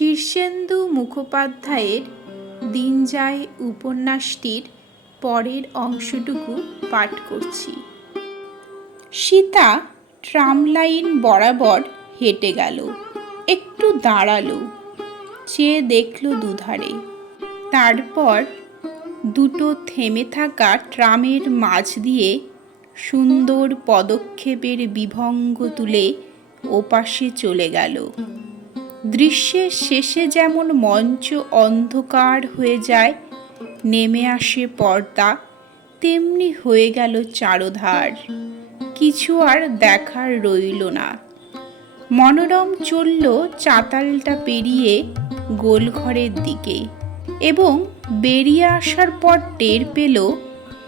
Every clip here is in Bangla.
শীর্ষেন্দু মুখোপাধ্যায়ের দিন যায় উপন্যাসটির পরের অংশটুকু পাঠ করছি। সীতা ট্রাম লাইন বরাবর হেঁটে গেল, একটু দাঁড়ালো, চেয়ে দেখল দুধারে। তারপর দুটো থেমে থাকা ট্রামের মাঝ দিয়ে সুন্দর পদক্ষেপের বিভঙ্গ তুলে ওপাশে চলে গেল। দৃশ্যের শেষে যেমন মঞ্চ অন্ধকার হয়ে যায়, নেমে আসে পর্দা, তেমনি হয়ে গেল চারধার। কিছু আর দেখার রইল না। মনোরম চলল চাতালটা পেরিয়ে গোলঘরের দিকে এবং বেরিয়ে আসার পর টের পেল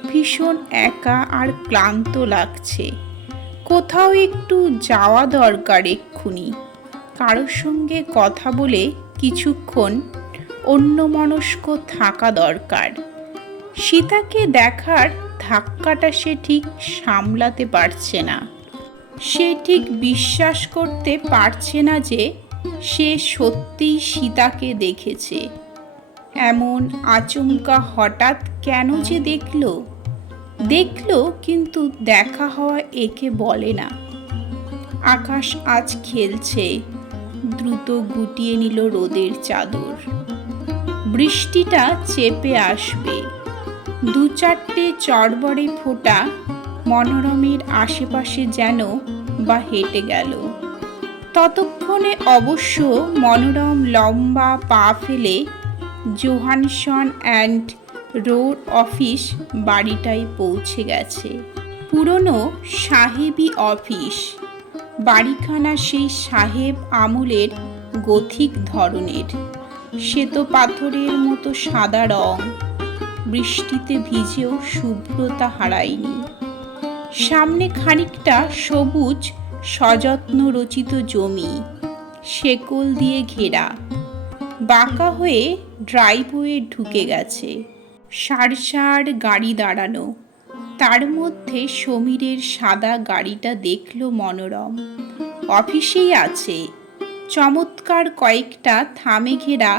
ভীষণ একা আর ক্লান্ত লাগছে। কোথাও একটু যাওয়া দরকার এক্ষুনি, কারোর সঙ্গে কথা বলে কিছুক্ষণ অন্যমনস্ক থাকা দরকার। সীতাকে দেখার ধাক্কাটা সে ঠিক সামলাতে পারছে না। সে ঠিক বিশ্বাস করতে পারছে না যে সে সত্যিই সীতাকে দেখেছে। এমন আচমকা হঠাৎ কেন যে দেখল কিন্তু দেখা হওয়া একে বলে না। আকাশ আজ খেলছে, দ্রুত গুটিয়ে নিল রোদের চাদর। বৃষ্টিটা চেপে আসবে। দু চারটে চড়বড়ে ফোঁটা মনোরমের আশেপাশে যেন বা হেঁটে গেল। ততক্ষণে অবশ্য মনোরম লম্বা পা ফেলে জোহানসন অ্যান্ড রোড অফিস বাড়িটায় পৌঁছে গেছে। পুরনো সাহেবি অফিস। বাড়িখানা সেই সাহেব আমলের গথিক ধরনের, শ্বেত পাথরের মতো সাদা রং, বৃষ্টিতে ভিজেও শুভ্রতা হারায়নি। সামনে খানিকটা সবুজ সযত্ন রচিত জমি, শেকল দিয়ে ঘেরা। বাঁকা হয়ে ড্রাইভওয়ে ঢুকে গেছে। সার গাড়ি দাঁড়ানো, তার মধ্যে সমীরের সাদা গাড়িটা দেখল মনোরম। অফিসেই আছে। চমৎকার কয়েকটা থামে ঘেরা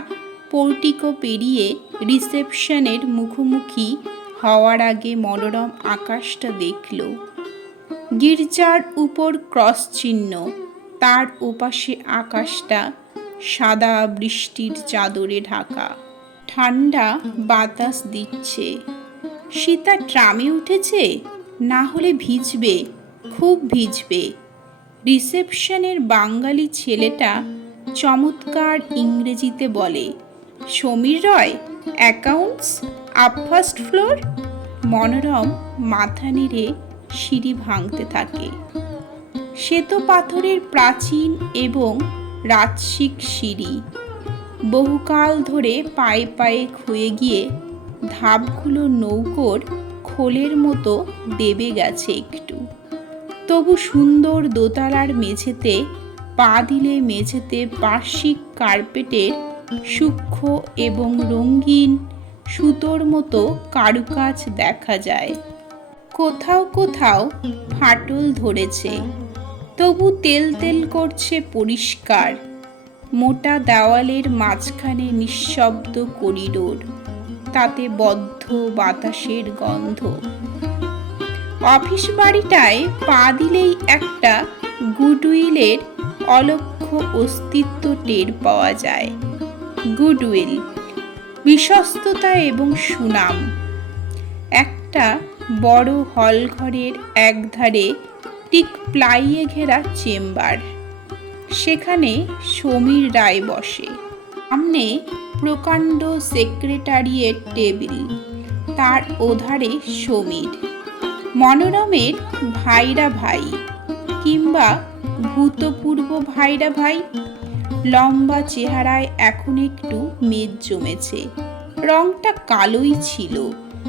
পোর্টিকো পেরিয়ে রিসেপশনের মুখোমুখি হওয়ার আগে মনোরম আকাশটা দেখল। গির্জার উপর ক্রস চিহ্ন, তার ওপাশে আকাশটা সাদা বৃষ্টির চাদরে ঢাকা। ঠান্ডা বাতাস দিচ্ছে। সীতা ট্রামে উঠেছে, না হলে ভিজবে, খুব ভিজবে। রিসেপশনের বাঙালি ছেলেটা চমৎকার ইংরেজিতে বলে, সমীর রয়, অ্যাকাউন্টস, আপ ফার্স্ট ফ্লোর। মনোরম মাথা নেড়ে সিঁড়ি ভাঙতে থাকে। শ্বেত পাথরের প্রাচীন এবং রাজসিক সিঁড়ি, বহুকাল ধরে পায়ে পায়ে ক্ষয়ে গিয়ে ধাপগুলো নৌকোর খোলের মতো দেবে গেছে একটু। তবু সুন্দর দোতলার মেঝেতে পা দিলে মেঝেতে বার্ষিক কার্পেটের সূক্ষ্ম এবং রঙিন সুতোর মতো কারুকাজ দেখা যায়। কোথাও কোথাও ফাটল ধরেছে, তবু তেল তেল করছে পরিষ্কার। মোটা দেওয়ালের মাঝখানে নিঃশব্দ করিডোর, তাতে বদ্ধ বাতাসের গন্ধ। অফিস বাড়িটায় পা দিলেই একটা গুডউইলের অলক্ষ্য অস্তিত্ব টের পাওয়া যায়। গুডউইল, বিশ্বস্ততা এবং সুনাম। একটা বড় হল ঘরের একধারে টিক প্লাইয়ে ঘেরা চেম্বার, সেখানে সমীর রায় বসে। সামনে প্রকাণ্ড সেক্রেটারিয়েট টেবিল, তার ওধারে সমীর। মনোরমের ভাইরা ভাই, কিংবা ভূতপূর্ব ভাইরা ভাই। লম্বা চেহারায় এখন একটু মেদ জমেছে, রংটা কালোই ছিল,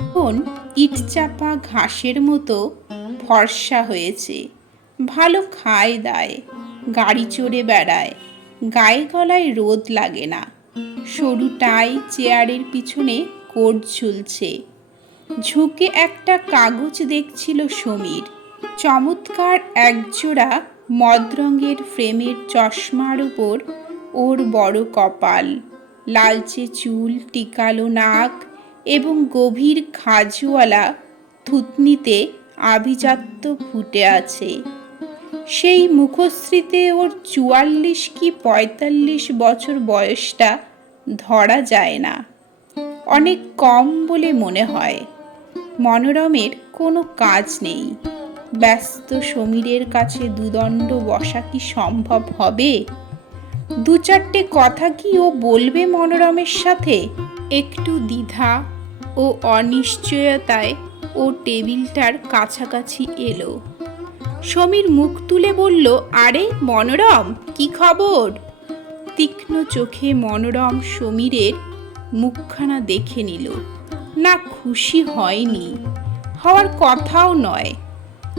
এখন ইটচাপা ঘাসের মতো ফর্সা হয়েছে। ভালো খায় দায়, গাড়ি চড়ে বেড়ায়, গায়ে গলায় রোদ লাগে না। সরু টাই, চেয়ারের পিছনে কোট ঝুলছে। ঝুঁকে একটা কাগজ দেখছিল সমীর। চমৎকার একজোড়া মদ রঙের ফ্রেমের চশমার উপর ওর বড় কপাল, লালচে চুল, টিকালো নাক এবং গভীর খাজওয়ালা থুতনিতে আভিজাত্য ফুটে আছে। সেই মুখশ্রীতে ওর ৪৪ কি ৪৫ বছর বয়সটা ধরা যায় না, অনেক কম বলে মনে হয়। মনোরমের কোনো কাজ নেই। ব্যস্ত সমীরের কাছে দুদণ্ড বসা কি সম্ভব হবে? ২-৪টে কথা কি ও বলবে মনোরমের সাথে? একটু দ্বিধা ও অনিশ্চয়তায় ও টেবিলটার কাছাকাছি এলো। সমীর মুখ তুলে বলল, আরে মনোরম, কি খবর? তীক্ষ্ণ চোখে মনোরম সমীরের মুখখানা দেখে নিল। না, খুশি হয়নি, হওয়ার কথাও নয়।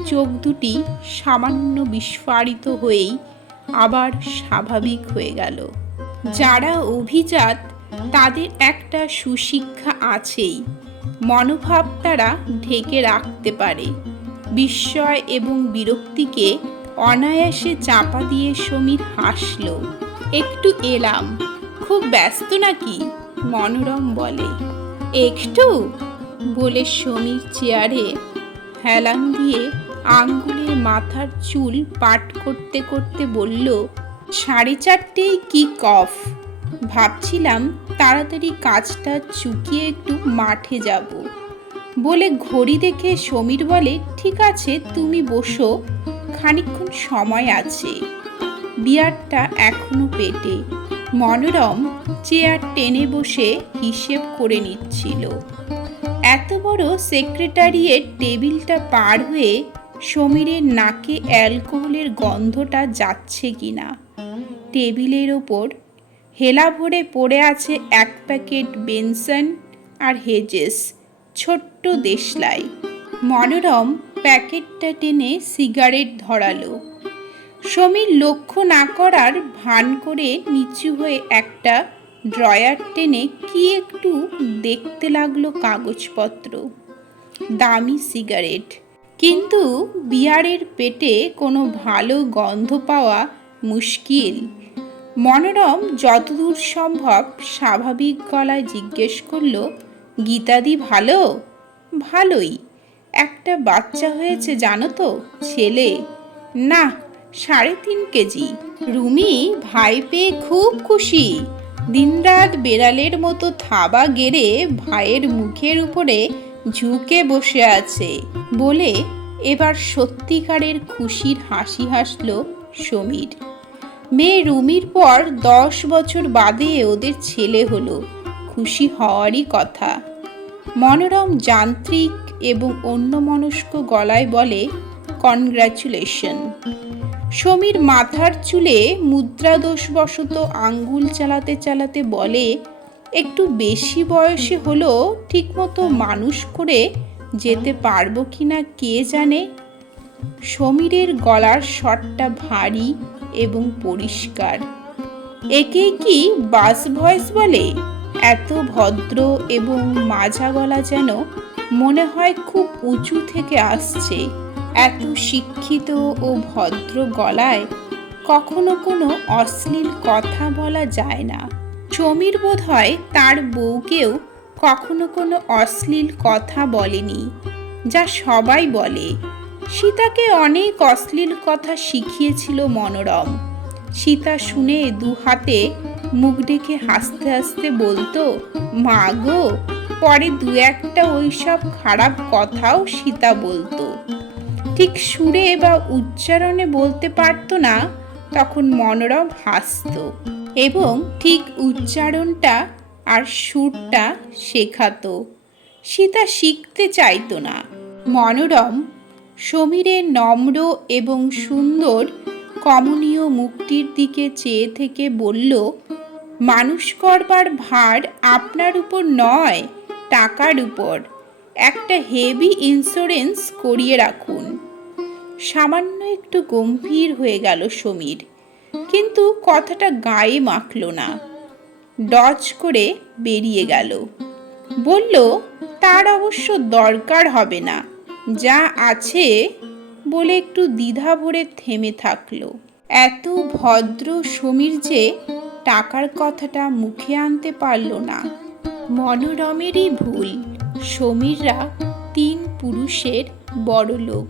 চোখ দুটি সামান্য বিস্ফারিত হয়েই আবার স্বাভাবিক হয়ে গেল। যারা অভিজাত তাদের একটা সুশিক্ষা আছেই, মনোভাব তারা ঢেকে রাখতে পারে। বিস্ময় এবং বিরক্তিকে অনায়াসে চাপা দিয়ে সমীর হাসল। একটু এলাম। খুব ব্যস্ত নাকি? মনোরম বলে। একটু বলে সমীর চেয়ারে হেলান দিয়ে আঙ্গুলের মাথার চুল পাট করতে করতে বলল, 4:30 কি কফ? ভাবছিলাম তাড়াতাড়ি কাজটা চুকিয়ে একটু মাঠে যাব। বলে ঘড়ি দেখে সমীর বলে, ঠিক আছে, তুমি বসো, খানিকক্ষণ সময় আছে। বিয়ারটা এখনো পেটে। মনোরম চেয়ার টেনে বসে হিসেব করে নিচ্ছিল। এত বড় সেক্রেটারিয়েট টেবিলটা পার হয়ে সমীরের নাকে অ্যালকোহলের গন্ধটা যাচ্ছে কিনা। টেবিলের ওপর হেলা ভরে পড়ে আছে 1 প্যাকেট বেনসন আর হেজেস, ছোট্ট দেশলাই। মনোরম প্যাকেটটা টেনে সিগারেট ধরালো। সমীর লক্ষ্য না করার ভান করে নিচু হয়ে একটা ড্রয়ার টেনে কি একটু দেখতে লাগলো কাগজপত্র। দামি সিগারেট, কিন্তু বিয়ারের পেটে কোনো ভালো গন্ধ পাওয়া মুশকিল। মনোরম যতদূর সম্ভব স্বাভাবিক গলায় জিজ্ঞেস করল, গীতাদি ভালো? ভালোই। একটা বাচ্চা হয়েছে জানো তো, ছেলে। না, 3.5 কেজি। রুমি ভাই পেয়ে খুব খুশি। দিনরাত বেড়ালের মতো থাবা গেড়ে ভাইয়ের মুখের উপরে ঝুঁকে বসে আছে। বলে এবার সত্যিকারের খুশির হাসি হাসল সমীর। মেয়ে রুমির পর 10 বছর বাদে ওদের ছেলে হলো, খুশি হওয়ারই কথা। মনোরম যান্ত্রিক এবং অন্যমনস্ক গলায় বলে, কনগ্র্যাচুলেশন। সমীর মাথার চুলে মুদ্রাদোষবশত আঙ্গুল চালাতে চালাতে বলে, একটু বেশি বয়সে হলো, ঠিকমতো মানুষ করে যেতে পারবো কিনা কে জানে। সমীরের গলার স্বরটা ভারী এবং পরিষ্কার। একেই কি বাস ভয়েস বলে? এত ভদ্র এবং মাজা গলা যেন মনে হয় খুব উঁচু থেকে আসছে। এত শিক্ষিত ও ভদ্র গলায় কখনো কোনো অশ্লীল কথা বলা যায় না। সমীর বোধ হয় তার বউকেও কখনো কোনো অশ্লীল কথা বলেনি, যা সবাই বলে। সীতাকে অনেক অশ্লীল কথা শিখিয়েছিল মনোরম। সীতা শুনে 2 হাতে মুখ ঢেকে হাসতে হাসতে বলতো, মা গো। পরে 2-1টা ওইসব খারাপ কথাও সীতা বলতো। ঠিক সুরে বা উচ্চারণে বলতে পারতো না, তখন মনোরম হাসতো এবং ঠিক উচ্চারণটা আর সুরটা শেখাতো। সীতা শিখতে চাইতো না। মনোরম সমীরের নম্র এবং সুন্দর কমনীয় মুখটির দিকে চেয়ে থেকে বলল, মানুষ করবার ভার আপনার উপর নয়, টাকার উপর। একটা হেভি ইন্স্যুরেন্স করিয়ে রাখুন। সামান্য একটু গম্ভীর হয়ে গেল সমীর, কিন্তু কথাটা গায়ে মাখল না। ডজ করে বেরিয়ে গেল। বলল, তার অবশ্য দরকার হবে না, যা আছে। বলে একটু দ্বিধা ভরে থেমে থাকলো। এত ভদ্র সমীর যে টাকার কথাটা মুখে আনতে পারল না। মনোরমেরই ভুল, সমীররা 3 পুরুষের বড় লোক।